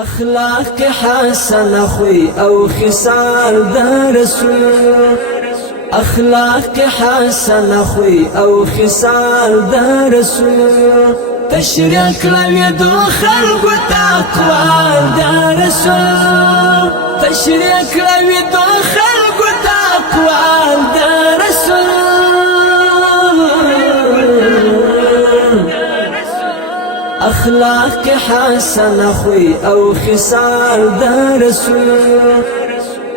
اخلاق حسن خوی او خصال د رسول، اخلاق حسن خوی او خصال د رسول، تشریع کړی د خلکو تقوا د رسول، تشریع کړی د خلکو تقوا د رسول. اخلاق حسن خوی او خصال د رسول،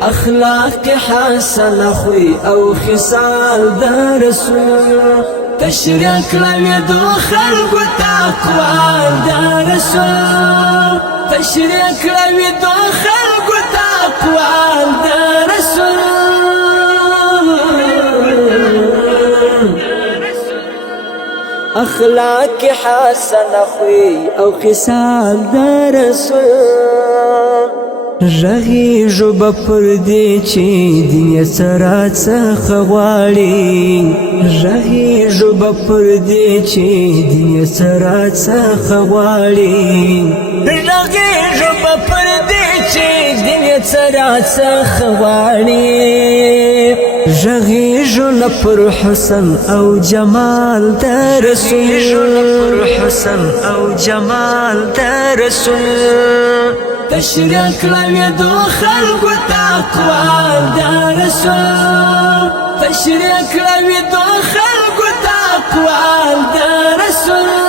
اخلاق حسن خوی او خصال د رسول، تشریع کړی د خلکو تقوا د رسول، تشریع کړی د خلکو تقوا د رسول. اخلاق حسن خوی او خصال د رسول، رغیږو به پر دې چې دین سره څخه غواړي، رغیږو به پر دې چې دین سره څخه غواړي، رغیږو به پر دې چې دین سره څخه غواړي، رغیږو نه پر حسن او جمال د رسول، پر حسن او جمال د رسول، تشریع کړی د خلکو تقوا د رسول، تشریع کړی د خلکو تقوا د رسول.